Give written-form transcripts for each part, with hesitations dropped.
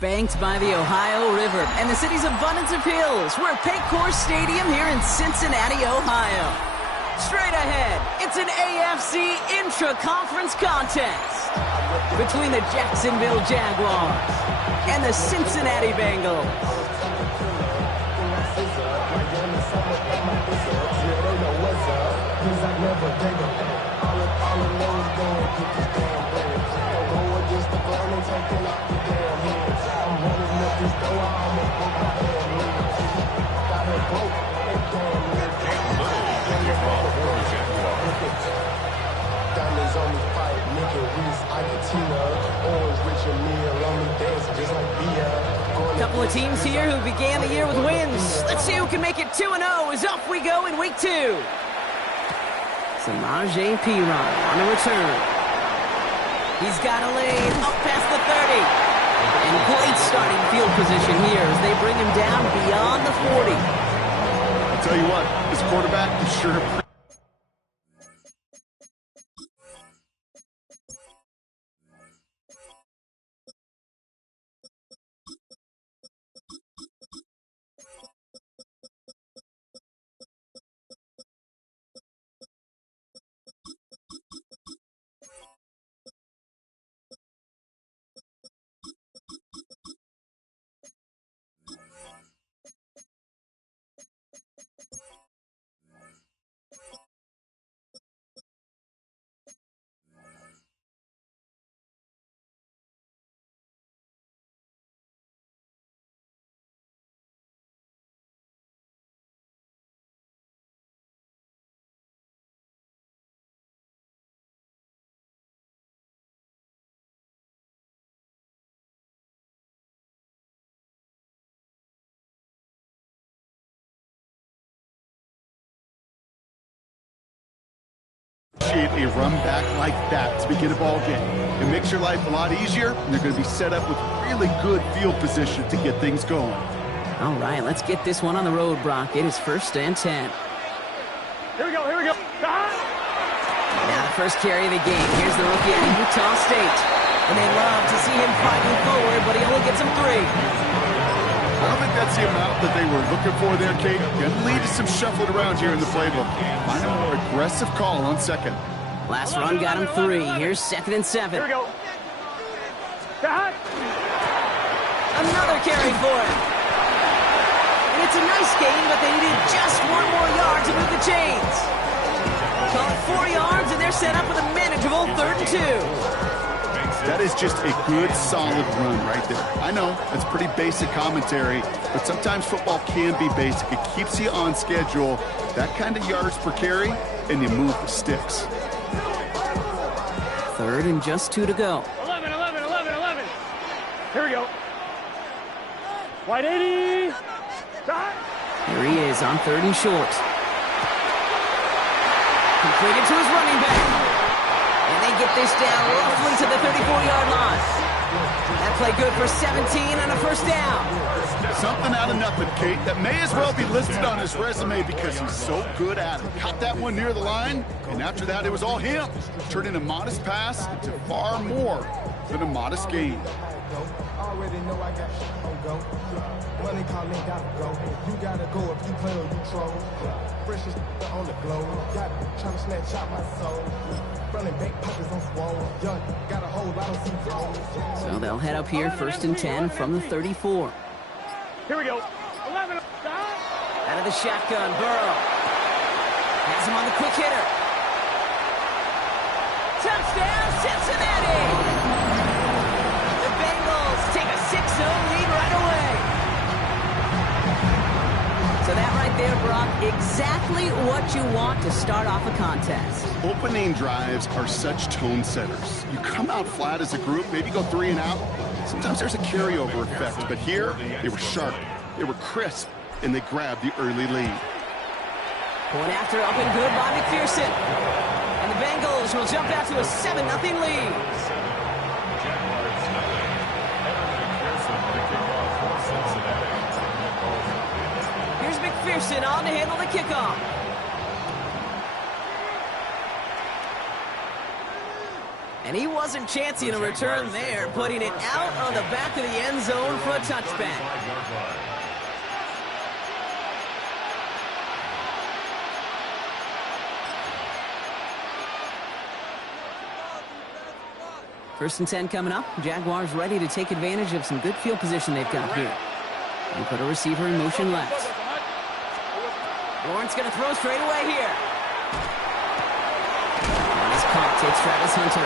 Banked by the Ohio River and the city's abundance of hills, we're at Paycor Stadium here in Cincinnati, Ohio. Straight ahead, it's an AFC intra-conference contest between the Jacksonville Jaguars and the Cincinnati Bengals. Couple of teams here who began the year with wins. Let's see who can make it 2-0 as off we go in week 2. Samaje Perine on the return. He's got a lane up past the 30. And great starting field position here as they bring him down beyond the 40. I'll tell you what, this quarterback is sure. A run back like that to begin a ball game. It makes your life a lot easier, and you're going to be set up with really good field position to get things going. All right, let's get this one on the road, Brock. It is 1st and 10. Here we go, here we go. Now the first carry of the game. Here's the rookie out of Utah State. And they love to see him fighting forward, but he only gets him 3. I don't think that's the amount that they were looking for there, Kate. Going to lead to some shuffling around here in the playbook. Find a more aggressive call on second. Last run got him 3. Here's 2nd and 7. Here we go. Another carry for him. And it's a nice gain, but they needed just 1 more yard to move the chains. Call it 4 yards, and they're set up with a manageable 3rd and 2. That is just a good, solid run right there. I know, it's pretty basic commentary, but sometimes football can be basic. It keeps you on schedule, that kind of yards per carry, and you move the sticks. 3rd and just 2 to go. 11. Here we go. Wide 80. Here he is on 3rd and short. Completed to his running back. And they get this down roughly to the 34-yard line. That play good for 17 and a 1st down. Something out of nothing, Kate. That may as well be listed on his resume because he's so good at it. Caught that one near the line, and after that, it was all him. Turning a modest pass into far more than a modest gain. Already know I got shit on go. Money calling, gotta go. You gotta go if you play or you troll. Fresh as on the glow. Got trying to snatch out my soul. Running back pockets on swole. Young, got a whole lot of seats. So they'll head up here 1st and 10 from the 34. Here we go. 11. Out of the shotgun, Burrow. Has him on the quick hitter. Touchdown, Cincinnati! The Bengals take a 6-0 lead right away. So that right there, Brock, exactly what you want to start off a contest. Opening drives are such tone setters. You come out flat as a group, maybe go 3 and out. Sometimes there's a carryover effect, but here they were sharp, they were crisp, and they grabbed the early lead. Point after up and good by McPherson. And the Bengals will jump out to a 7-0 lead. Pearson on to handle the kickoff. And he wasn't chancing a return there, putting it out on the back of the end zone for a touchback. First and 10 coming up. Jaguars ready to take advantage of some good field position they've got here. And put a receiver in motion left. Lawrence going to throw straight away here. Nice caught, takes Travis Hunter.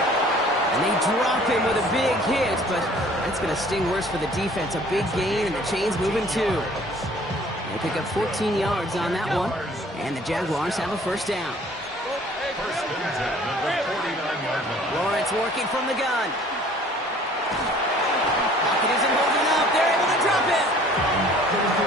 And they drop him with a big hit, but that's going to sting worse for the defense. A big gain, and the chain's moving too. They pick up 14 yards on that one, and the Jaguars have a first down. Lawrence working from the gun. Pocket isn't holding up. They're able to drop it.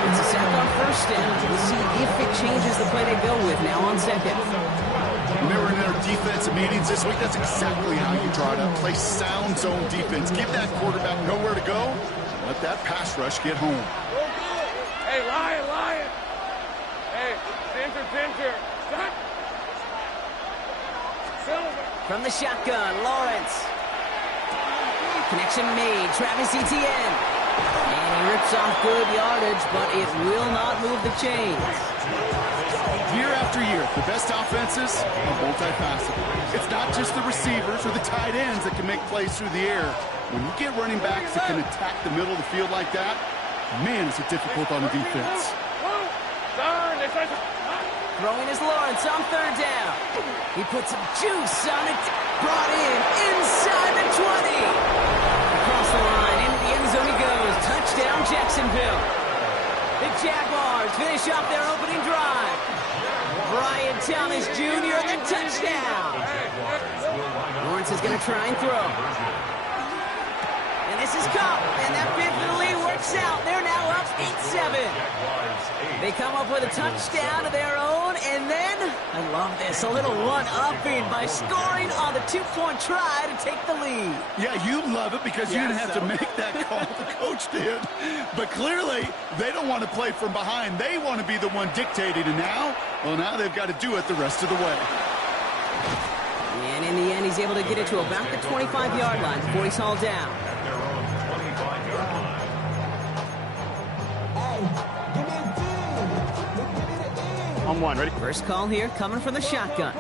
It's a sack on first down. We'll see if it changes the play they go with now on second. When they were in their defensive meetings this week, that's exactly how you try to play sound zone defense. Give that quarterback nowhere to go. Let that pass rush get home. Hey, Lion. Hey, center. Stop. From the shotgun, Lawrence. Connection made, Travis Etienne. And he rips off good yardage, but it will not move the chains. Year after year, the best offenses are multifaceted. It's not just the receivers or the tight ends that can make plays through the air. When you get running backs that can attack the middle of the field like that, man, is it difficult on the defense. Throwing is Lawrence on third down. He puts some juice on it. Brought in inside the 20. Across the line, into the end zone he goes. Touchdown, Jacksonville. The Jaguars finish off their opening drive. Brian Thomas Jr. the touchdown. Lawrence is going to try and throw. And this is caught. And that fifth for the lead works out. They're now up 8-7. They come up with a touchdown of their own, and then, I love this, a little one-upping by scoring on the two-point try to take the lead. Yeah, you love it because you didn't have to make that call, the coach did. But clearly, they don't want to play from behind. They want to be the one dictating, and now they've got to do it the rest of the way. And in the end, he's able to get it to about the 25-yard line before he's hauled down. On one, ready? First call here coming from the shotgun.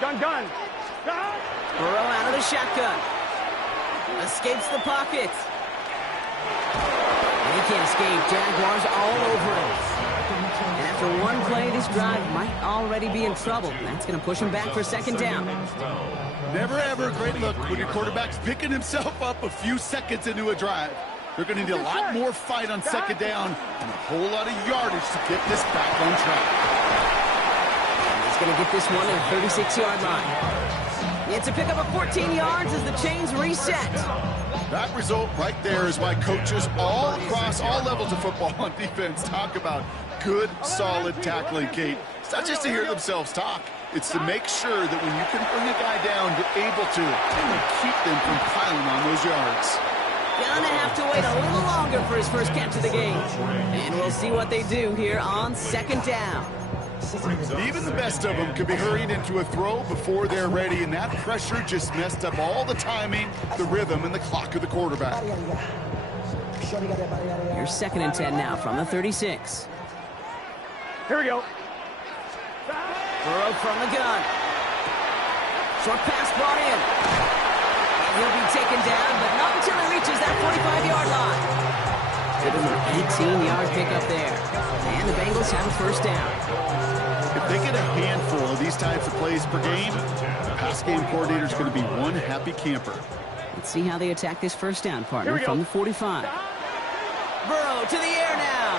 Gun. Burrow out of the shotgun. Escapes the pocket. And he can't escape. Jaguars all over him. And after one play, this drive might already be in trouble. And that's going to push him back for second down. Never ever a great look when your quarterback's picking himself up a few seconds into a drive. They're going to need a lot more fight on second down and a whole lot of yardage to get this back on track. And he's going to get this one at the 36-yard line. It's a pickup of 14 yards as the chains reset. That result right there is why coaches all across all levels of football on defense talk about good, solid tackling, Kate. It's not just to hear themselves talk. It's to make sure that when you can bring a guy down, you're able to keep them from piling on those yards. Gonna have to wait a little longer for his first catch of the game. And we'll see what they do here on second down. Even the best of them could be hurried into a throw before they're ready, and that pressure just messed up all the timing, the rhythm, and the clock of the quarterback. Here's second and 10 now from the 36. Here we go. Burrow from the gun. Short pass brought in. He'll be taken down, but not until he reaches that 45-yard line. Give him an 18-yard pickup there. And the Bengals have a first down. If they get a handful of these types of plays per game, the pass game coordinator is going to be one happy camper. Let's see how they attack this first down, partner, from the 45. Burrow to the air now.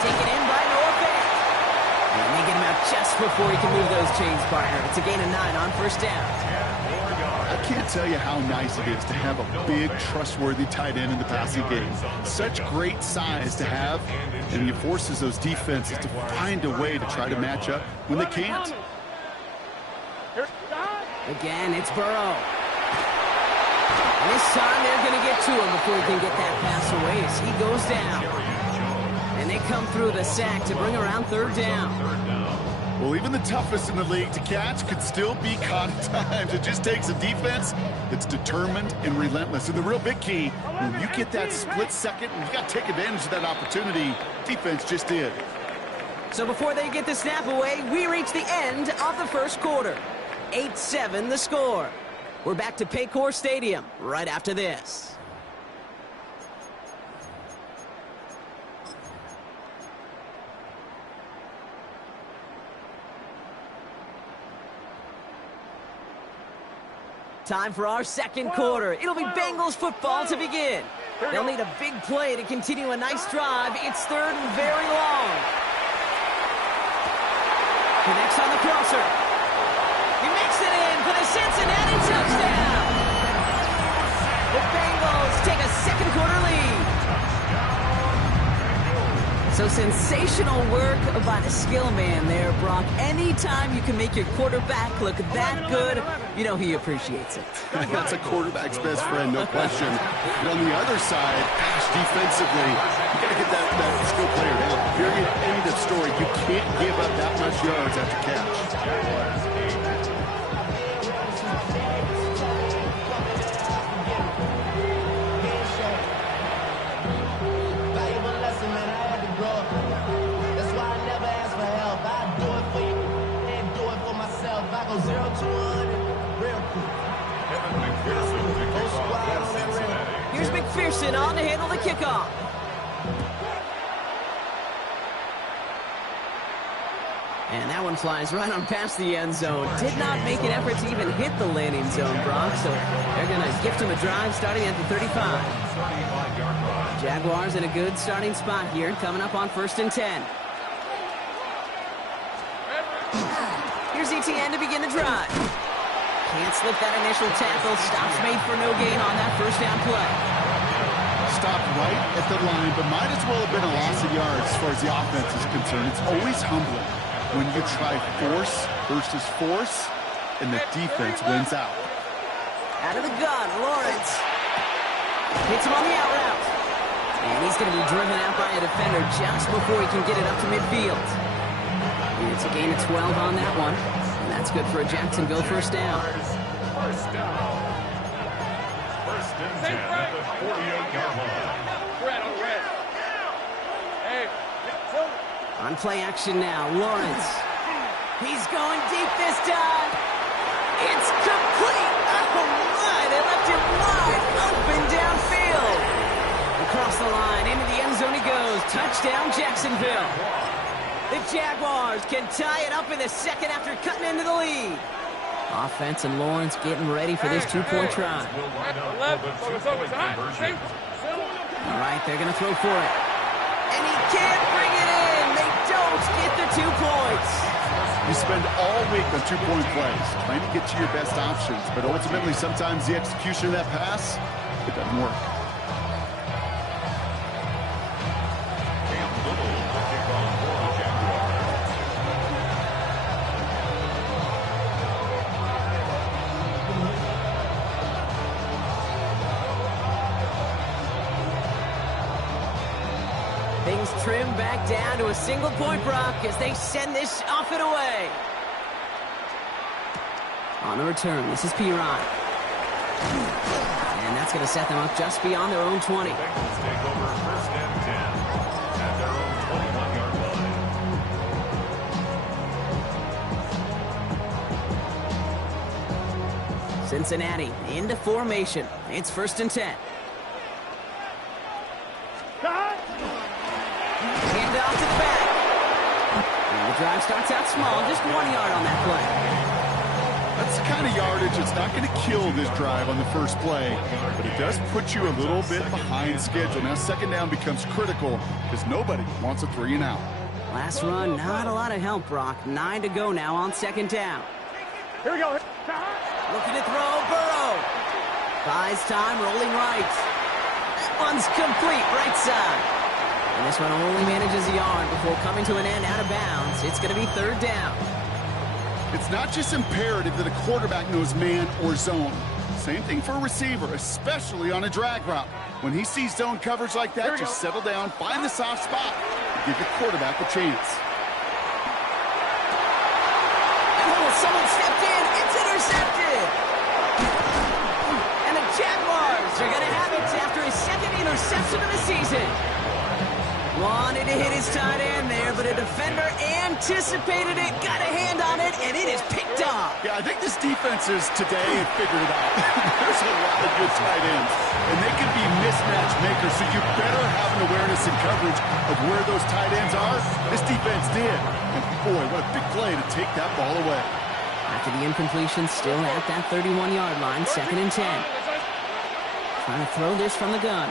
Taken in by Noah Fant. And they get him out just before he can move those chains, partner. It's a gain of 9 on first down. I can't tell you how nice it is to have a big, trustworthy tight end in the passing game. Such great size to have, and he forces those defenses to find a way to try to match up when they can't. Again, it's Burrow. And this time they're going to get to him before he can get that pass away as he goes down. And they come through the sack to bring around third down. Well, even the toughest in the league to catch could still be caught at times. It just takes a defense that's determined and relentless. And the real big key, when you get that split second, you got to take advantage of that opportunity. Defense just did. So before they get the snap away, we reach the end of the first quarter. 8-7 the score. We're back to Paycor Stadium right after this. Time for our second quarter. It'll be Bengals football to begin. They'll need a big play to continue a nice drive. It's third and very long. Connects on the crosser. He makes it in for the Cincinnati touchdown. The Bengals take a second quarter lead. So sensational work by the skill man there, Brock. Anytime you can make your quarterback look that good, you know he appreciates it. That's a quarterback's best friend, no question. But on the other side, gosh, defensively, you got to get that skill player down. Period. End of story. You can't give up that much yards after catch. Here's McPherson on to handle the kickoff. And that one flies right on past the end zone. Did not make an effort to even hit the landing zone, Brock. So they're going to gift him a drive starting at the 35. Jaguars in a good starting spot here, coming up on 1st and 10. Here's ETN to begin the drive. Can't slip that initial tackle. Stops made for no gain on that first down play. Stopped right at the line, but might as well have been a loss of yards as far as the offense is concerned. It's always humbling when you try force versus force, and the defense wins out. Out of the gun, Lawrence. Hits him on the out route. And he's going to be driven out by a defender just before he can get it up to midfield. And it's a gain of 12 on that one. And that's good for a Jacksonville first down. First down. First and 10 at the 48-yard line. Red on red. Hey, on play action now, Lawrence. He's going deep this time. It's complete. Oh my, they left him wide open downfield. Across the line, into the end zone he goes. Touchdown, Jacksonville. The Jaguars can tie it up in the second after cutting into the lead. Offense and Lawrence getting ready for this two-point try. All right, they're going to throw for it. And he can't bring it in. They don't get the 2 points. You spend all week on two-point plays, trying to get to your best options, but ultimately sometimes the execution of that pass, it doesn't work. Things trim back down to a single-point Brock as they send this off and away. On the return, this is Piron. And that's going to set them up just beyond their own 20. Bengals take over first and 10 at their own 21-yard line. Cincinnati into formation. It's 1st and 10. Hand off to the back. And the drive starts out small, just 1 yard on that play. That's the kind of yardage that's not going to kill this drive on the first play, but it does put you a little bit behind schedule. Now second down becomes critical because nobody wants a 3 and out. Last run, not a lot of help, Brock. 9 to go now on second down. Here we go. Looking to throw, Burrow. Buys time, rolling right. That one's complete, right side. And this one only manages a yard before coming to an end out of bounds. It's going to be third down. It's not just imperative that a quarterback knows man or zone. Same thing for a receiver, especially on a drag route. When he sees zone coverage like that, just settle down, find the soft spot. give your quarterback a chance. Oh, someone stepped in. It's intercepted. And the Jaguars are going to have it after his second interception of the season. Wanted to hit his tight end there, but a defender anticipated it, got a hand on it, and it is picked off. Yeah, I think this defense is today have figured it out. There's a lot of good tight ends, and they can be mismatch makers, so you better have an awareness and coverage of where those tight ends are. This defense did. And boy, what a big play to take that ball away. After the incompletion, still at that 31-yard line, 2nd and 10. Trying to throw this from the gun.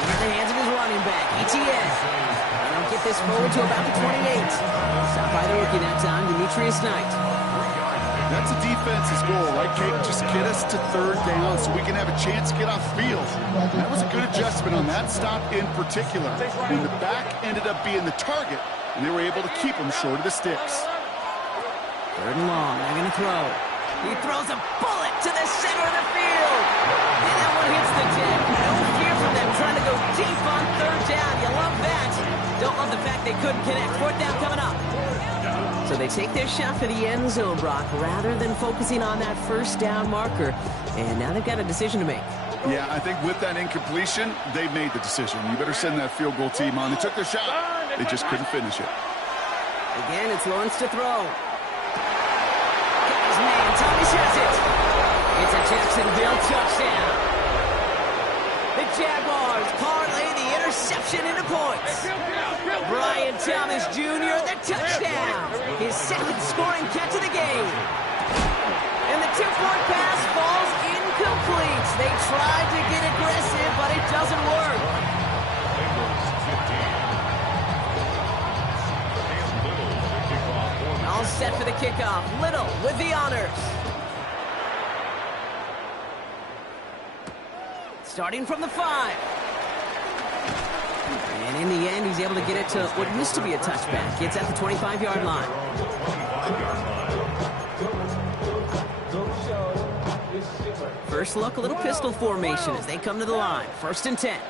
Into the hands of his running back, ETN. And he'll get this forward to about the 28. Stopped by the rookie that time, Demetrius Knight. That's a defense's goal, right, Kate? Just get us to 3rd down so we can have a chance to get off field. That was a good adjustment on that stop in particular, when the back ended up being the target, and they were able to keep him short of the sticks. 3rd and long, they're going to throw. He throws a bullet to the center of the field. And that one hits the deck. No fear from them trying to go deep on 3rd down. You love that. Don't love the fact they couldn't connect. 4th down coming up. So they take their shot for the end zone, Brock, rather than focusing on that 1st down marker. And now they've got a decision to make. Yeah, I think with that incompletion, they made the decision. You better send that field goal team on. They took their shot. They just couldn't finish it. Again, it's Lawrence to throw. His man, Thomas has it. It's a Jacksonville touchdown. The Jaguars parlay the interception into points. Brian Thomas Jr., the touchdown. His 2nd scoring catch of the game. And the 2-point pass falls incomplete. They tried to get aggressive, but it doesn't work. All set for the kickoff. Little with the honors. Starting from the 5. And in the end, he's able to get it to what used to be a touchback. It's at the 25-yard line. First look, a little pistol formation as they come to the line. 1st and 10.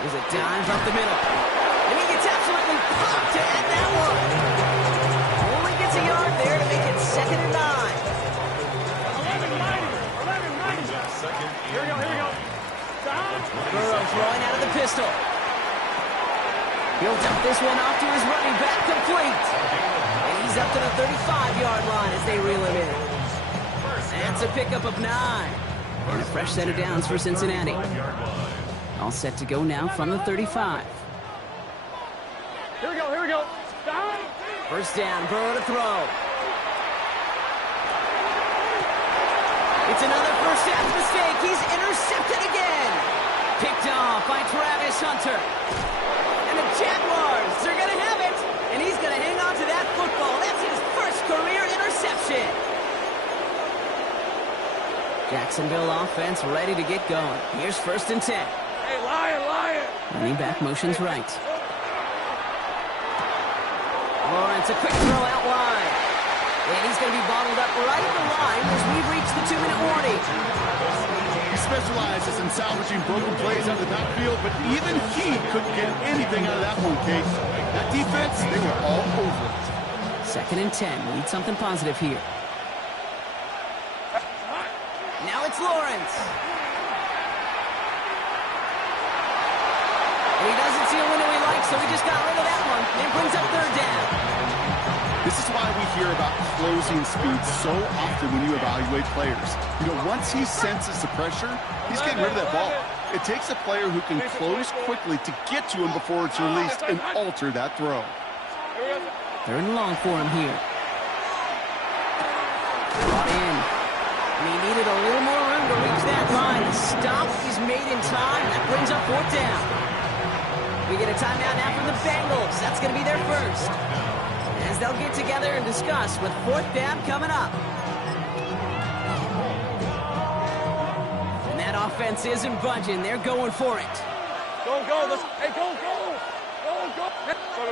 There's a dive up the middle. And he gets absolutely popped to end that one. Only gets a yard there to make it 2nd and 9. Here we go. Burrow throwing out of the pistol. He'll dump this one off to his running back, complete. And he's up to the 35-yard line as they reel him in. That's a pickup of 9. And a fresh set of downs for Cincinnati. All set to go now from the 35. Here we go. 1st down, Burrow to throw. It's another 1st half mistake. He's intercepted again. Picked off by Travis Hunter. And the Jaguars, they're going to have it. And he's going to hang on to that football. That's his 1st career interception. Jacksonville offense ready to get going. Here's 1st and 10. Hey, Lion. Running back motions right. Lawrence, a quick throw out wide. And he's going to be bottled up right at the line as we've reached the 2-minute warning. He specializes in salvaging broken plays out of the backfield, but even he couldn't get anything out of that one, Kate. That defense, they were all over it. 2nd and 10. We need something positive here. Now it's Lawrence. And he doesn't see a window he likes, so he just got rid of that one. And brings up 3rd down. This is why we hear about closing speed so often when you evaluate players. You know, once he senses the pressure, he's getting rid of that ball. It takes a player who can close quickly to get to him before it's released and alter that throw. 3rd and long for him here. Brought in. And he needed a little more room to reach that line. The stop is made in time. That brings up 4th down. We get a timeout now from the Bengals. That's going to be their 1st. As they'll get together and discuss with 4th down coming up. And that offense isn't budging. They're going for it. Go. Hey, go.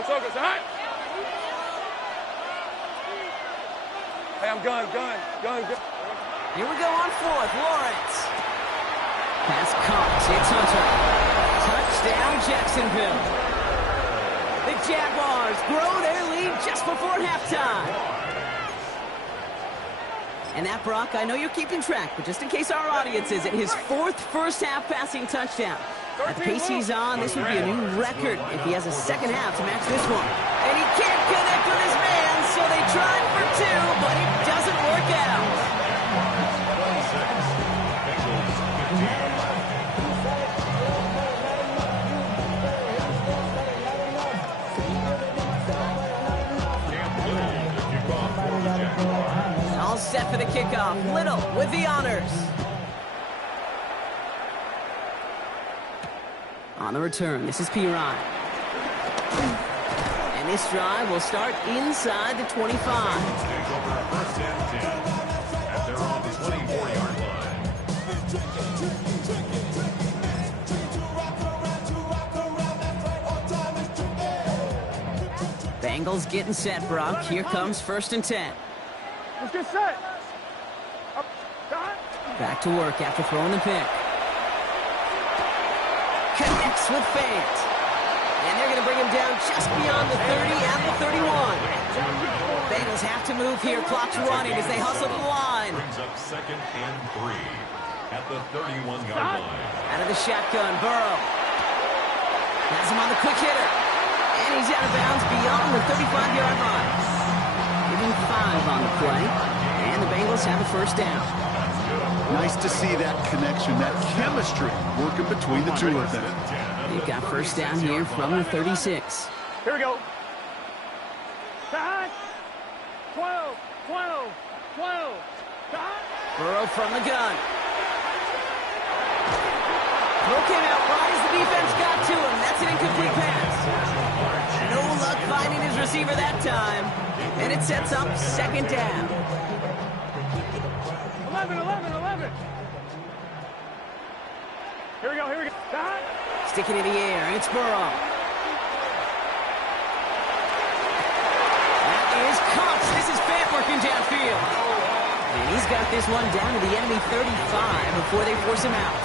Focus. All right. Hey, I'm gun. Here we go on 4th. Lawrence. Pass caught. It's Hunter. Touchdown, Jacksonville. The Jaguars grow their lead just before halftime. And that, Brock, I know you're keeping track, but just in case our audience isn't, his 4th first-half passing touchdown. At the pace he's on, this would be a new record if he has a second half to match this one. And he can't connect with his man, so they tried for 2, but it doesn't work out. All set for the kickoff. Little with the honors. On the return, this is Piran. And this drive will start inside the 25. First and 10 at their own 24-yard line. Bengals getting set, Brock. Here comes 1st and 10. Let's get set. Back to work after throwing the pick. Connects with Fant. And they're going to bring him down just beyond the 30 and the 31. Bengals have to move here. Clock's running as they hustle to the line. Brings up 2nd and 3 at the 31-yard line. Out of the shotgun, Burrow. Has him on the quick hitter. And he's out of bounds beyond the 35-yard line. Giving 5 on the play. And the Bengals have a first down. Nice to see that connection, that chemistry working between the two of them. They've got first down here from the 36. Here we go. Back. 12, 12, 12. Back. Burrow from the gun. Throw came out right as the defense got to him. That's an incomplete pass. No luck finding his receiver that time. And it sets up 2nd down. 11, 11, 11. Here we go, here we go. Back. Sticking in the air, it's Burrow. That is Cox. This is Fant working downfield. And he's got this one down to the enemy 35 before they force him out.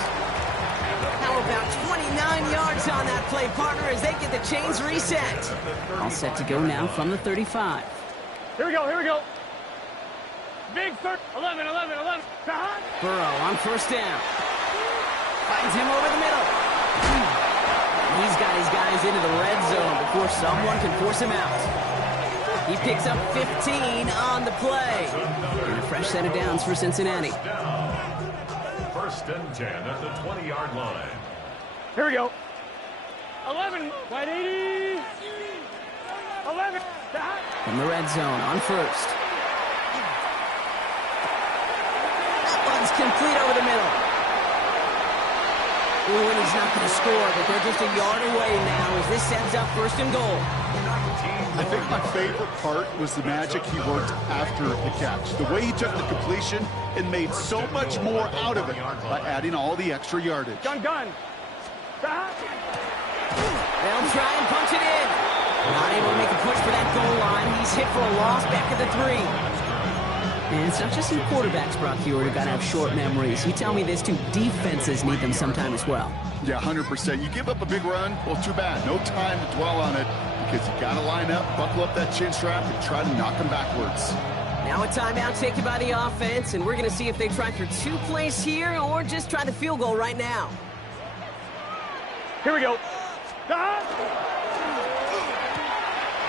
How about 29 yards on that play, partner, as they get the chains reset. All set to go now from the 35. Here we go, here we go. Big 11, 11, 11. Back. Burrow on first down. Finds him over the middle. He's got his guys into the red zone before someone can force him out. He picks up 15 on the play. And a fresh set of downs for Cincinnati. First and 10 at the 20-yard line. Here we go. 11. Wide 80. 11. Back. From the red zone on first. That one's complete over the middle. Ooh, and he's not going to score, but they're just a yard away now as this sets up 1st and goal. I think my favorite part was the magic he worked after the catch. The way he took the completion and made so much more out of it by adding all the extra yardage. Gun. Back. They'll try and punch it in. Not able to make a push for that goal line. He's hit for a loss back at the 3. And it's not just some quarterbacks, Brock Hewitt, who got to have short memories. You tell me this too, defenses need them sometime as well. Yeah, 100%. You give up a big run, well, too bad. No time to dwell on it because you got to line up, buckle up that chin strap, and try to knock them backwards. Now a timeout taken by the offense, and we're going to see if they try for 2 plays here or just try the field goal right now. Here we go. Back.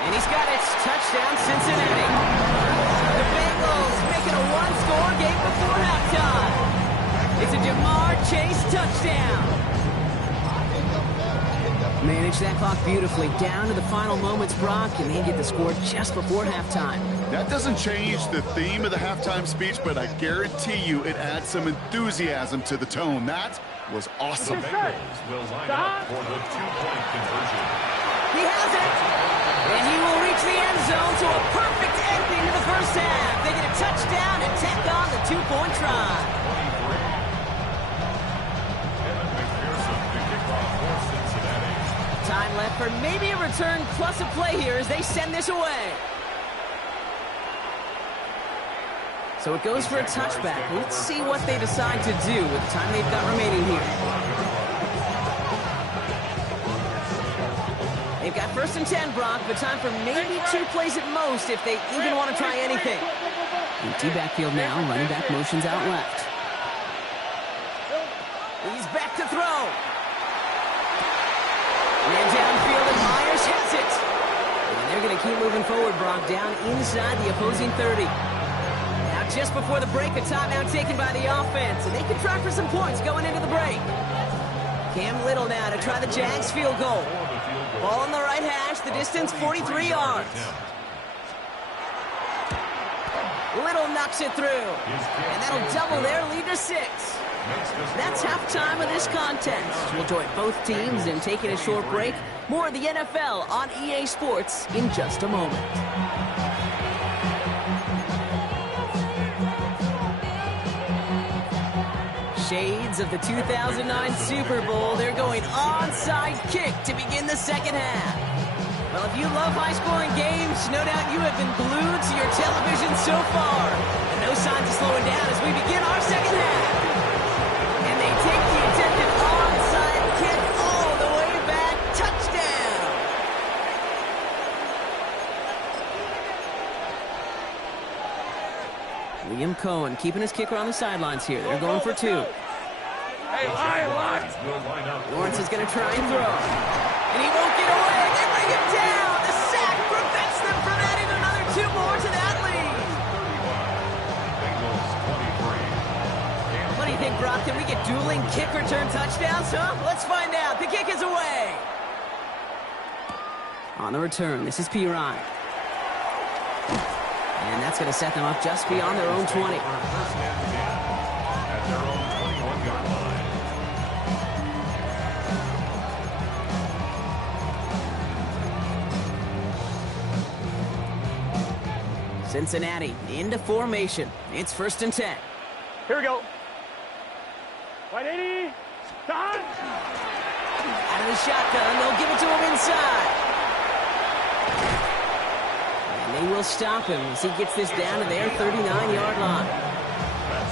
And he's got it. Touchdown, Cincinnati. The Bengals making a one-score game before halftime. It's a Jamar Chase touchdown. Manage that clock beautifully down to the final moments, Brock, and they get the score just before halftime. That doesn't change the theme of the halftime speech, but I guarantee you it adds some enthusiasm to the tone. That was awesome. The Bengals will line up for the 2-point conversion. He has it! And he will reach the end zone to a perfect ending to the first half. They get a touchdown and tack on the 2-point try. 23. Evan McPherson, the kickoff for Cincinnati. Time left for maybe a return plus a play here as they send this away. So it goes for a touchback. Let's see what they decide to do with the time they've got remaining here. They've got 1st and 10, Brock, but time for maybe 2 plays at most if they even want to try anything. Empty backfield now. Running back motions out left. He's back to throw. Man downfield, and Myers has it. And they're going to keep moving forward, Brock, down inside the opposing 30. Now just before the break, a timeout taken by the offense, and they can try for some points going into the break. Cam Little now to try the Jags field goal. Ball on the right hash, the distance 43 yards. Little knocks it through, and that'll double their lead to 6. That's halftime of this contest. We'll join both teams in taking a short break. More of the NFL on EA Sports in just a moment. Shades of the 2009 Super Bowl. They're going onside kick to begin the second half. Well, if you love high-scoring games, no doubt you have been glued to your television so far. And no signs of slowing down as we begin our second half. And they take the attempted onside kick all the way back. Touchdown! Liam Cohen keeping his kicker on the sidelines here. They're going for 2. Hey, Lawrence is going to try and throw. And he won't get away. They bring him down. The sack prevents them from adding another 2 more to that lead. What do you think, Brock? Can we get dueling kick return touchdowns, huh? Let's find out. The kick is away. On the return, this is Pirine. And that's going to set them up just beyond their own 20. At their own 21-yard line. Cincinnati into formation. It's 1st and 10. Here we go. White 80. Done. Out of the shotgun, they'll give it to him inside. And they will stop him as he gets this down to their 39-yard line.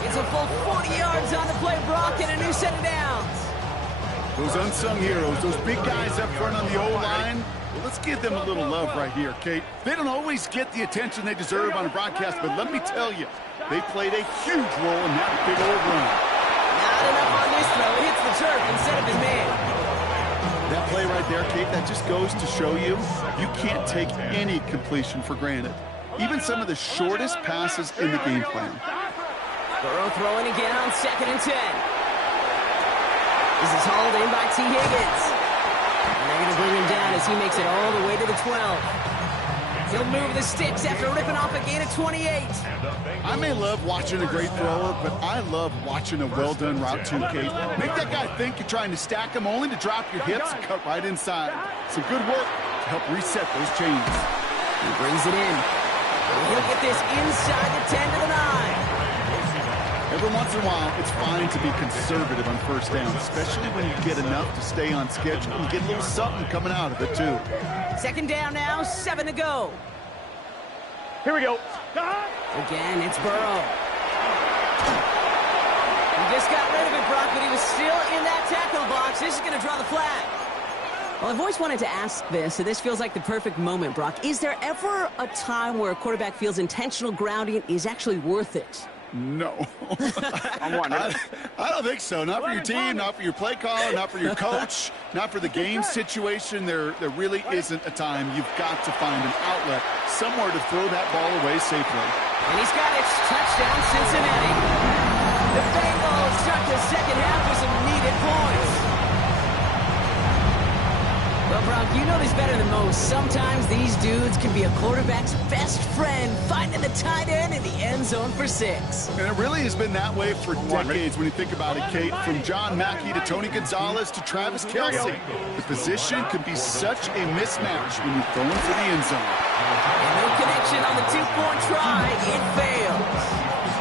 It's a full 40 yards on the play, Brock, and a new set of downs. Those unsung heroes, those big guys up front on the O-line, well, let's give them a little love right here, Kate. They don't always get the attention they deserve on a broadcast, but let me tell you, they played a huge role in that big old run. Not enough on this throw. It hits the turf instead of his man. That play right there, Kate, that just goes to show you, you can't take any completion for granted. Even some of the shortest passes in the game plan. Burrow throwing again on 2nd and 10. This is hauled in by T. Higgins. And they're going to bring him down as he makes it all the way to the 12. He'll move the sticks after ripping off a gain of 28. I may love watching a great thrower, but I love watching a well-done route too, Kate. Make that guy think you're trying to stack him only to drop your hips and cut right inside. Some good work to help reset those chains. He brings it in. And he'll get this inside the 10 to the 9. Every once in a while, it's fine to be conservative on 1st down, especially when you get enough to stay on schedule and get a little something coming out of it, too. 2nd down now, 7 to go. Here we go. Again, it's Burrow. He just got rid of it, Brock, but he was still in that tackle box. This is going to draw the flag. Well, I've always wanted to ask this, and this feels like the perfect moment, Brock. Is there ever a time where a quarterback feels intentional grounding is actually worth it? No. I'm wondering. I don't think so. Not for your team, not for your play caller, not for your coach, not for the game situation. There really isn't a time. You've got to find an outlet, somewhere to throw that ball away safely. And he's got it. Touchdown, Cincinnati. The Bengals start the second half with some needed points. Well, Brock, you know this better than most. Sometimes these dudes can be a quarterback's best friend, finding the tight end in the end zone for 6. And it really has been that way for decades when you think about it, Kate. From John Mackey to Tony Gonzalez to Travis Kelce. The position can be such a mismatch when you're going for the end zone. And no connection on the 2-point try. It fails.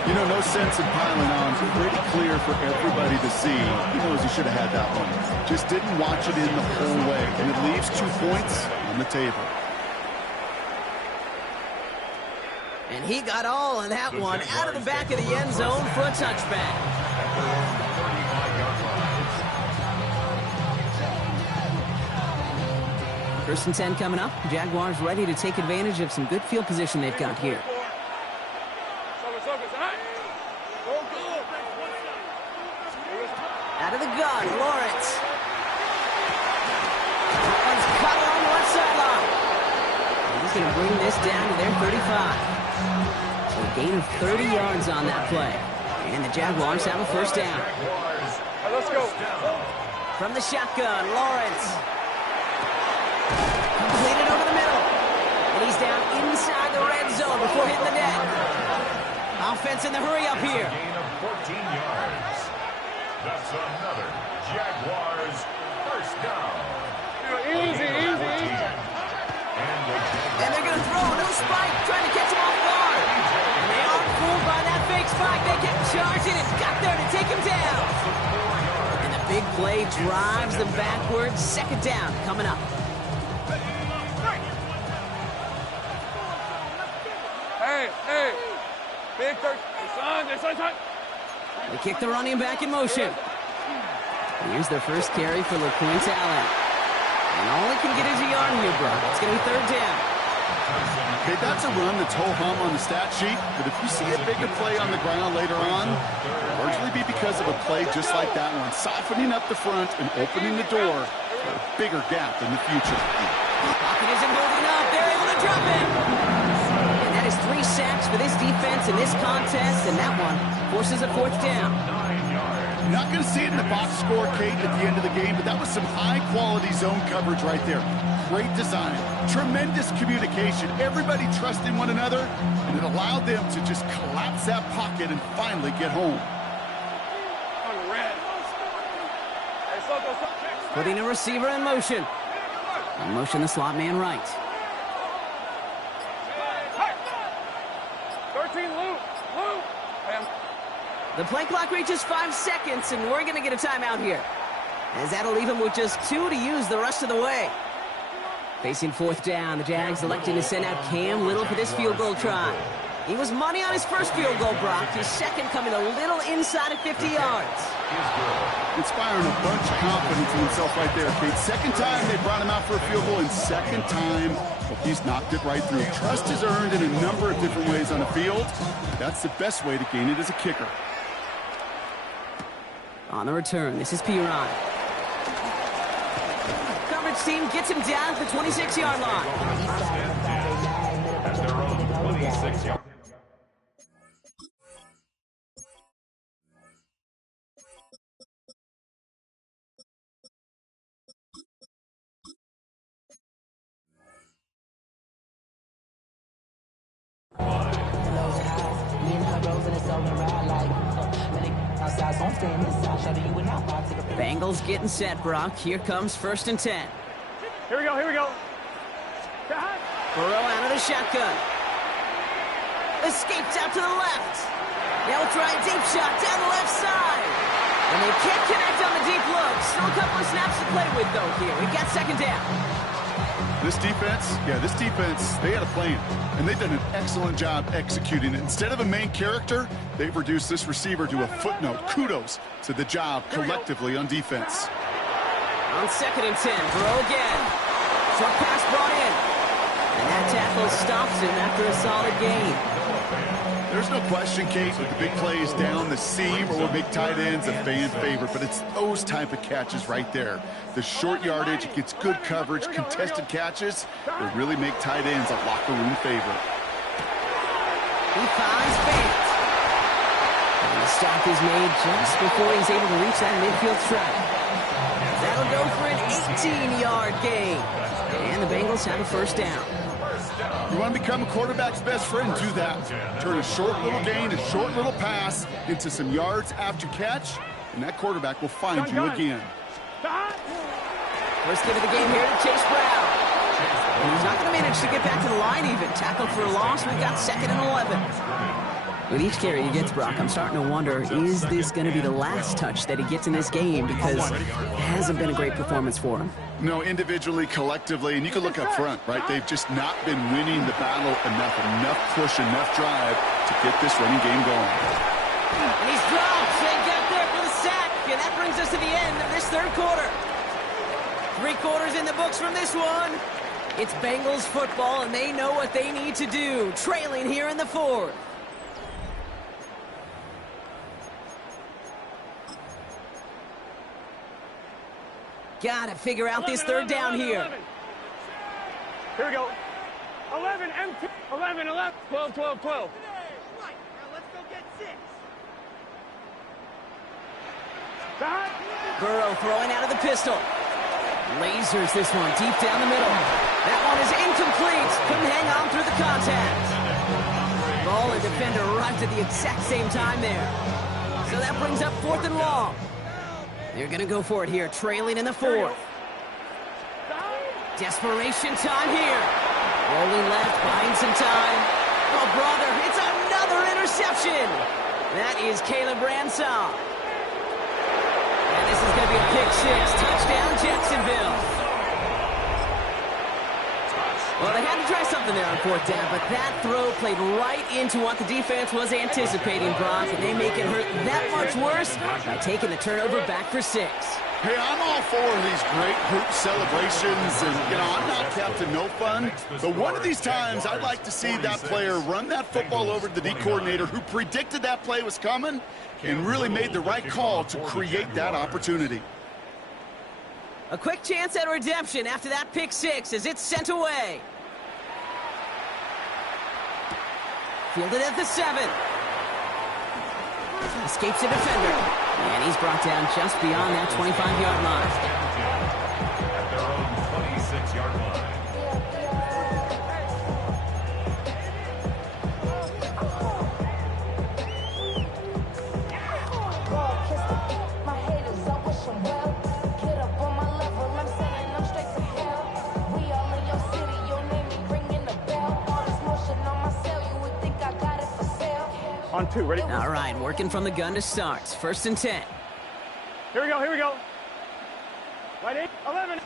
You know, no sense in piling on. Pretty clear for everybody to see. He knows he should have had that one. Just didn't watch it in the whole way. And it leaves 2 points on the table. And he got all of that one out of the back of the end zone for a touchback. First and 10 coming up. Jaguars ready to take advantage of some good field position they've got here. Out of the gun, Lawrence. That one's cut along the left sideline. He's going to bring this down to their 35. So a gain of 30 yards on that play. And the Jaguars have a first down. Let's go. From the shotgun, Lawrence. Completed over the middle. And he's down inside the red zone before hitting the net. Offense in the hurry up here. Gain of 14 yards. That's another Jaguars first down. Easy. And they're going to throw no spike, trying to catch him off guard. And they aren't fooled by that fake spike. They kept charging and got there to take him down. And the big play drives them backwards. Second down coming up. Hey. Big third. Son. They kick the running back in motion. Here's their first carry for LaQuint Allen. And all he can get is a yard here, bro. It's going to be third down. Okay, that's a run that's ho-hum on the stat sheet, but if you see a bigger play on the ground later on, it'll largely be because of a play just like that one, softening up the front and opening the door for a bigger gap in the future. Pocket isn't moving up. They're able to drop him. And that is 3 sacks for this defense in this contest, and that one forces a fourth down. You're not going to see it in the box score, Kate, at the end of the game, but that was some high-quality zone coverage right there. Great design, tremendous communication, everybody trusting one another, and it allowed them to just collapse that pocket and finally get home. Putting a receiver in motion. In motion, the slot man right. 13, Luke. The play clock reaches 5 seconds, and we're going to get a timeout here, as that'll leave him with just 2 to use the rest of the way. Facing fourth down, the Jags electing to send out Cam Little for this field goal try. He was money on his first field goal, Brock. His second coming a little inside of 50 yards. Inspiring a bunch of confidence in himself right there, Kate. Second time they brought him out for a field goal, and second time, well, he's knocked it right through. Trust is earned in a number of different ways on the field. That's the best way to gain it as a kicker. On the return, this is Piron. Coverage team gets him down at the 26-yard line. At their own 26-yard. Bengals getting set, Brock. Here comes first and 10. Here we go. Burrow out of the shotgun. Escapes out to the left. Now we'll try a deep shot down the left side. And they can't connect on the deep look. Still a couple of snaps to play with, though, here. We've got second down. This defense, they had a plan, and they've done an excellent job executing it. Instead of a main character, they've reduced this receiver to a footnote. Kudos to the job collectively on defense. On second and 10, Burrow again. Short pass brought in. And that tackle stops him after a solid gain. There's no question, Kate, that the big plays down the seam or big tight ends a fan favorite, but it's those type of catches right there. The short yardage, it gets good coverage, contested catches will really make tight ends a locker room favorite. He finds Bate. And the stop is made just before he's able to reach that midfield strike. That'll go for an 18-yard gain. And the Bengals have a first down. You want to become a quarterback's best friend, do that. Turn a short little gain, a short little pass into some yards after catch, and that quarterback will find you again. First hit of the game here to Chase Brown. And he's not going to manage to get back to the line even. Tackled for a loss. We've got second and 11. With each carry he gets, Brock, I'm starting to wonder, is this going to be the last touch that he gets in this game? Because it hasn't been a great performance for him. No, individually, collectively, and you can look up front, right? They've just not been winning the battle enough. Enough push, enough drive to get this running game going. And he's dropped. They got there for the sack. And that brings us to the end of this third quarter. 3 quarters in the books from this one. It's Bengals football, and they know what they need to do. Trailing here in the fourth. Gotta figure out this third down here. Here we go. 11, empty. 11, 11. 12, 12, 12. Right, now let's go get 6. Burrow throwing out of the pistol. Lasers this one deep down the middle. That one is incomplete. Couldn't hang on through the contact. Ball and defender arrived at the exact same time there. So that brings up 4th and long. They're going to go for it here, trailing in the 4th. Desperation time here. Rolling left, buying some time. Oh, brother, it's another interception. That is Caleb Ransom. And this is going to be a pick 6. Touchdown, Jacksonville. Well, they had to try something there on 4th down, but that throw played right into what the defense was anticipating, Brock, and they make it hurt that much worse by taking the turnover back for 6. Hey, I'm all for these great hoop celebrations, and, I'm not Captain No Fun, but one of these times I'd like to see that player run that football over to the D coordinator who predicted that play was coming and really made the right call to create that opportunity. A quick chance at redemption after that pick 6 as it's sent away. Fielded at the 7. Escapes a defender. And he's brought down just beyond that 25-yard line. At their own 26-yard line. On 2, ready? All right, working from the gun to start. 1st and 10. Here we go, here we go. Right 8, 11.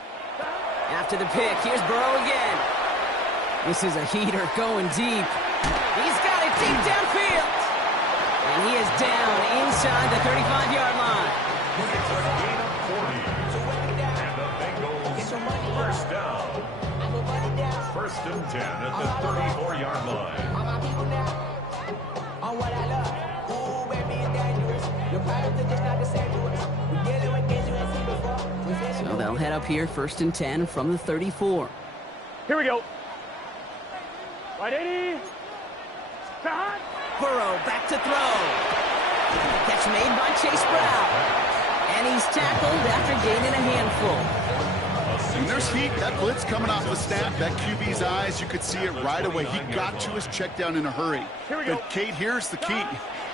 After the pick, here's Burrow again. This is a heater going deep. He's got it deep downfield. And he is down inside the 35-yard line. It's a gain of 40. And the Bengals first down. 1st and 10 at the 34-yard line. On what I love. Ooh, baby, it's dangerous. Your product is just not the same to us. We dealing with things you ain't seen before. So they'll head up here, 1st and 10 from the 34. Here we go. Right 80. Cut. Burrow back to throw. Catch made by Chase Brown. And he's tackled after gaining a handful. When there's heat, that blitz coming off the snap, that QB's eyes, you could see it right away. He got to his check down in a hurry. But, Kate, here's the key.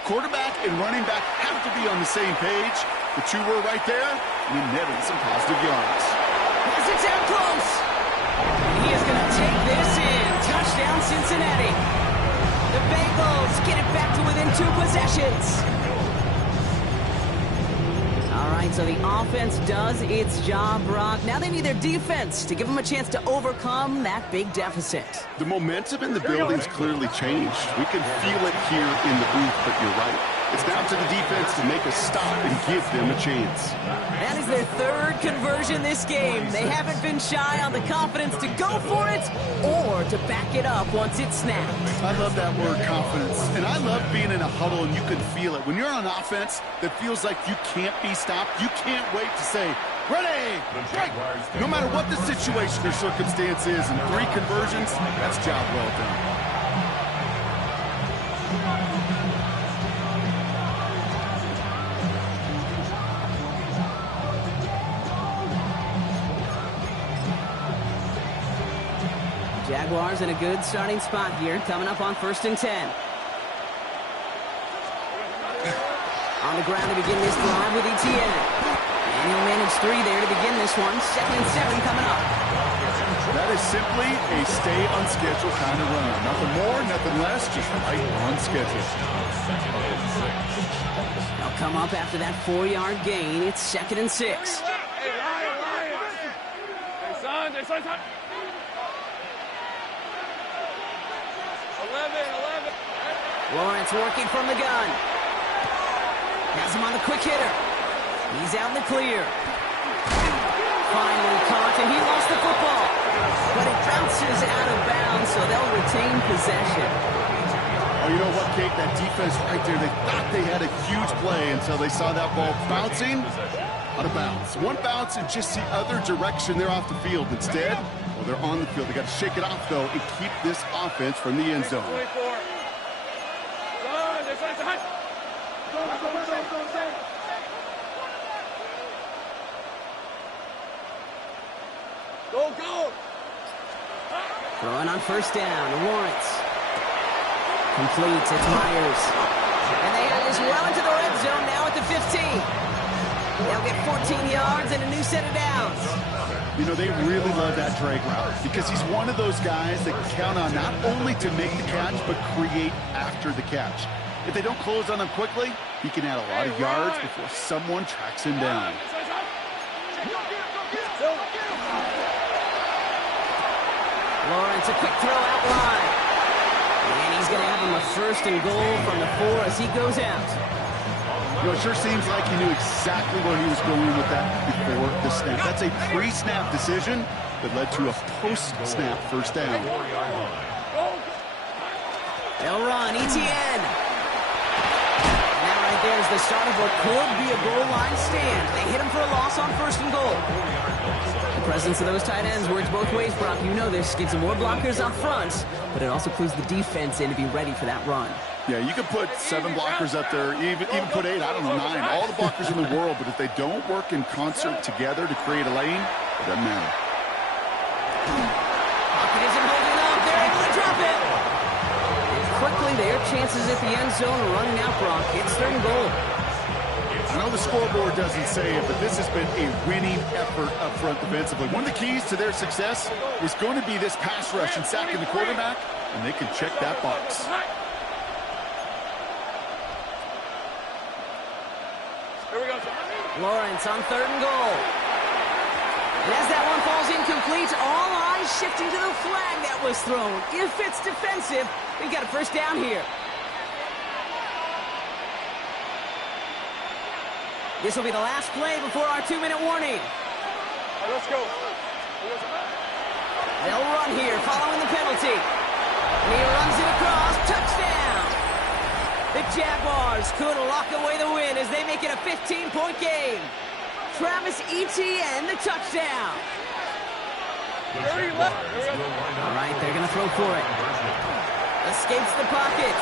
Quarterback and running back have to be on the same page. The 2 were right there, and he netted some positive yards. As it's out close. And he is going to take this in. Touchdown, Cincinnati. The Bengals get it back to within 2 possessions. All right, so the offense does its job, Brock. Now they need their defense to give them a chance to overcome that big deficit. The momentum in the building's clearly changed. We can feel it here in the booth, but you're right. It's down to the defense to make a stop and give them a chance. That is their 3rd conversion this game. They haven't been shy on the confidence to go for it or to back it up once it's snapped. I love that word, confidence. And I love being in a huddle and you can feel it. When you're on offense, that feels like you can't be stopped. You can't wait to say, ready, right. No matter what the situation or circumstance is, and 3 conversions, that's job well done. Jaguars in a good starting spot here, coming up on 1st and 10. On the ground to begin this drive with Etienne. And he'll manage 3 there to begin this one. 2nd and 7 coming up. That is simply a stay on schedule kind of run. Nothing more, nothing less, just right on schedule. They'll come up after that 4-yard gain. It's 2nd and 6. Hey, Lion. Hey, son. 11. Lawrence working from the gun. Has him on the quick hitter. He's out in the clear. Finally caught, and he lost the football. But it bounces out of bounds, so they'll retain possession. Oh, you know what, Kate? That defense right there, they thought they had a huge play until they saw that ball bouncing out of bounds. One bounce and just the other direction. They're off the field. Instead, well, they're on the field. They got to shake it off, though, and keep this offense from the end zone. 24. Go! Throwing on 1st down, Lawrence. Completes, it's Myers. And they have this well into the red zone now at the 15. They'll get 14 yards and a new set of downs. You know, they really love that drag route because he's one of those guys that can count on not only to make the catch, but create after the catch. If they don't close on him quickly, he can add a lot of yards before someone tracks him down. Lawrence, a quick throw out wide. And he's going to have him a 1st and goal from the 4 as he goes out. You know, it sure seems like he knew exactly where he was going with that before the snap. That's a pre-snap decision that led to a post-snap 1st down. They'll run, Etienne. And that right there is the start of what could be a goal line stand. They hit him for a loss on 1st and goal. The presence of those tight ends works both ways, Brock. You know this. Gives them more blockers up front, but it also clues the defense in to be ready for that run. Yeah, you can put 7 blockers up there, even put 8, I don't know, 9. All the blockers in the world, but if they don't work in concert together to create a lane, it doesn't matter. Pocket isn't holding up. They're able to drop it. And quickly, their chances at the end zone are running out, Brock. It's 3rd and goal. I know the scoreboard doesn't say it, but this has been a winning effort up front defensively. One of the keys to their success was going to be this pass rush and sacking the quarterback, and they can check that box. Here we go. Lawrence on 3rd and goal. And as that one falls incomplete, all eyes shifting to the flag that was thrown. If it's defensive, we've got a 1st down here. This will be the last play before our 2-minute warning. Right, let's go. They'll run here following the penalty. And he runs it across. Touchdown! The Jaguars could lock away the win as they make it a 15-point game. Travis Etienne, the touchdown. All right, they're going to throw for it. Escapes the pocket.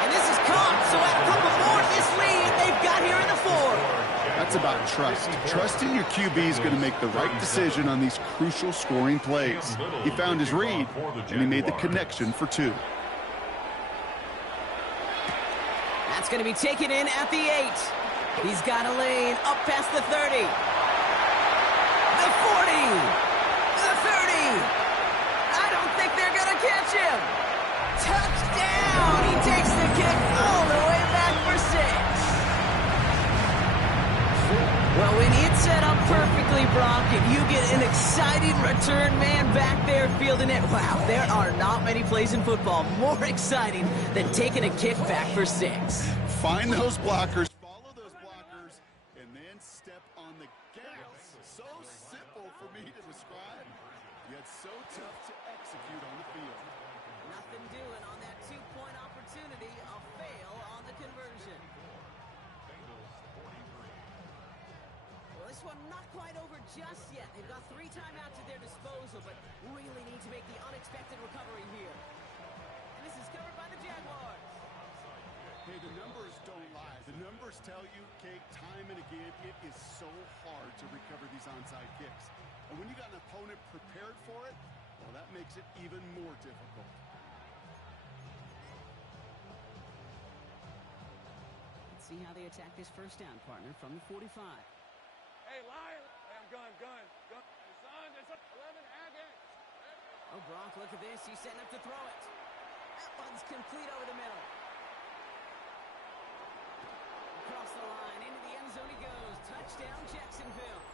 And this is caught, so add a couple more to this lead they've got here in the 4th. That's about trust. Trusting your QB is going to make the right decision on these crucial scoring plays. He found his read, and he made the connection for 2. That's going to be taken in at the 8. He's got a lane up past the 30. The 40. The 30. I don't think they're going to catch him. Touchdown! He takes the kick all the way back for 6. Well, when it's set up perfectly, Brock, and you get an exciting return man back there fielding it, wow, there are not many plays in football more exciting than taking a kick back for 6. Find those blockers, follow those blockers, and then step on the gas. So simple for me to describe, yet so tough to execute on the field. Nothing doing on that 2-point opportunity. A fail on the conversion. Well, this one not quite over just yet. They've got 3 timeouts at their disposal, but really need to make the unexpected recovery here. And this is covered by the Jaguars. Hey, the numbers don't lie. The numbers tell you, Kate, time and again, it is so hard to recover these onside kicks. And when you got an opponent prepared for it, well, that makes it even more difficult. Let's see how they attack this 1st down, partner, from the 45. Hey, Lion. Hey, I'm gun. Hey, son, it's 11, Agate. Oh, Brock, look at this. He's setting up to throw it. That one's complete over the middle. Across the line, into the end zone he goes. Touchdown, Jacksonville.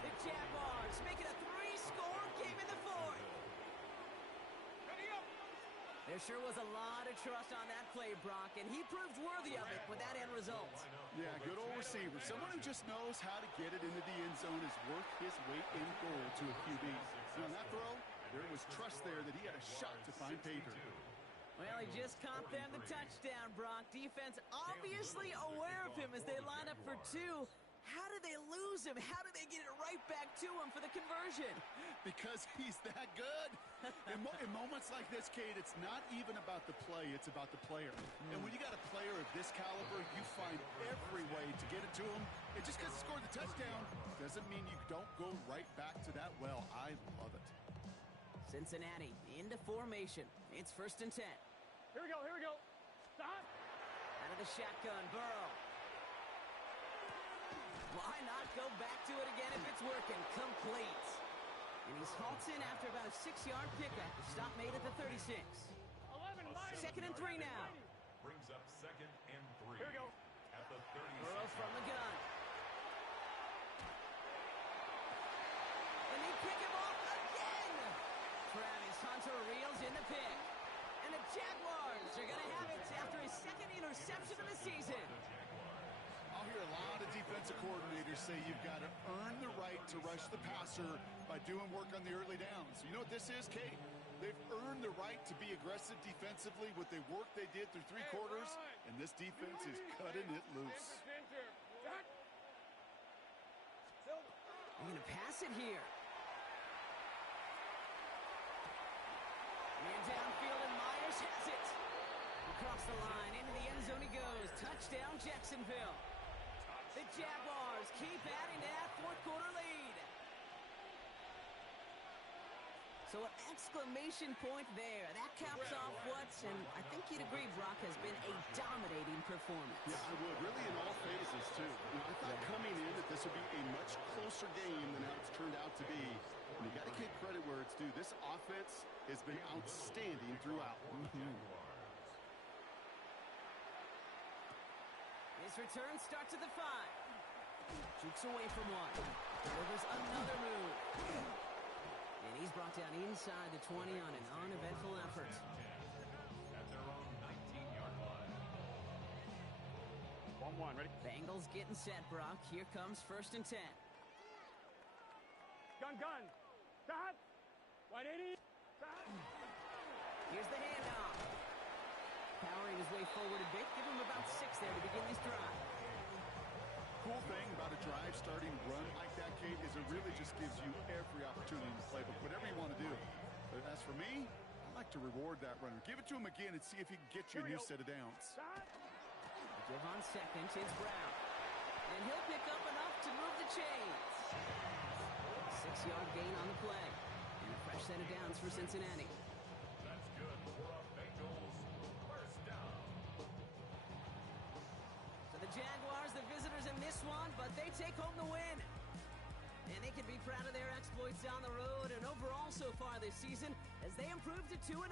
The Jaguars make it a 3-score game in the fourth. There sure was a lot of trust on that play, Brock, and he proved worthy of it with that end result. Yeah, good old receiver. Someone who just knows how to get it into the end zone is worth his weight in gold to a QB. And on that throw, there was trust there that he had a shot to find pay dirt. Well, he just caught them the touchdown, Brock. Defense obviously aware of him as they line up for two. How did they lose him? How did they get it right back to him for the conversion? Because he's that good. In moments like this, Kate, it's not even about the play, it's about the player. And when you got a player of this caliber, you find every way to get it to him. And just because he scored the touchdown doesn't mean you don't go right back to that well. I love it. Cincinnati into formation. It's 1st and 10. Here we go. Stop. Out of the shotgun, Burrow. Why not go back to it again if it's working? Complete. And he's halted after about a 6-yard pickup. The stop made at the 36. 2nd and 3 now. Brings up 2nd and 3. Here we go. At the 36. Burrow from the gun. And they pick him off again. Travis Hunter reels in the pick. And the Jaguars are going to have it after his 2nd interception of the season. I'll hear a lot of defensive coordinators say you've got to earn the right to rush the passer by doing work on the early downs. You know what this is, Kate? They've earned the right to be aggressive defensively with the work they did through 3 quarters, and this defense is cutting it loose. They're going to pass it here. Man downfield, and Myers has it. Across the line, into the end zone he goes. Touchdown, Jacksonville. The Jaguars keep adding to that 4th quarter lead. So an exclamation point there. That caps off what, and I think you'd agree, Brock, has been a dominating performance. Yeah, I would. Really in all phases, too. I thought coming in that this would be a much closer game than how it's turned out to be. And you got to give credit where it's due. This offense has been outstanding throughout. His return starts at the 5. Jukes away from one. Delivers another move. And he's brought down inside the 20 on an uneventful effort. At their own 19-yard line. 1-1, ready? Bengals getting set, Brock. Here comes 1st and 10. Gun. Stop. 180. Stop. Here's the handoff. Powering his way forward a bit. Give him about 6 there to begin this drive. Cool thing about a drive starting run like that, Kate, is it really just gives you every opportunity to play, but whatever you want to do. But as for me, I like to reward that runner. Give it to him again and see if he can get you a new set of downs. Give on 2nd, it's Brown. And he'll pick up enough to move the chains. 6-yard gain on the play. And a fresh set of downs for Cincinnati. That's good for a Bengals 1st down. So the Jaguars, the visitors in this one, but they take home the win. And they can be proud of their exploits down the road and overall so far this season as they improve to 2-0.